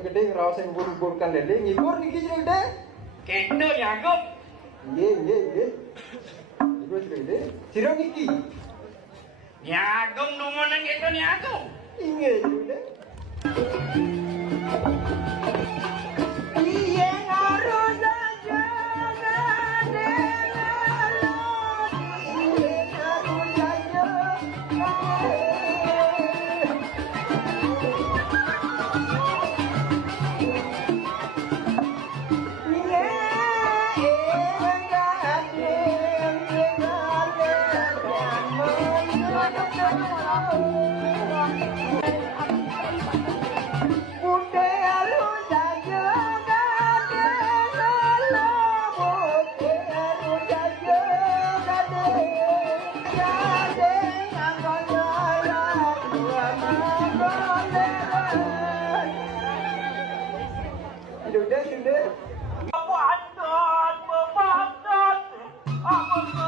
gede rawas yang buru-burukan lele ngibur niki cerita kendo nyago iya ngibur cerita ciro niki nyago numonan kendo nyago iya cerita iya harus aja Sudah. Pemantun, aku kan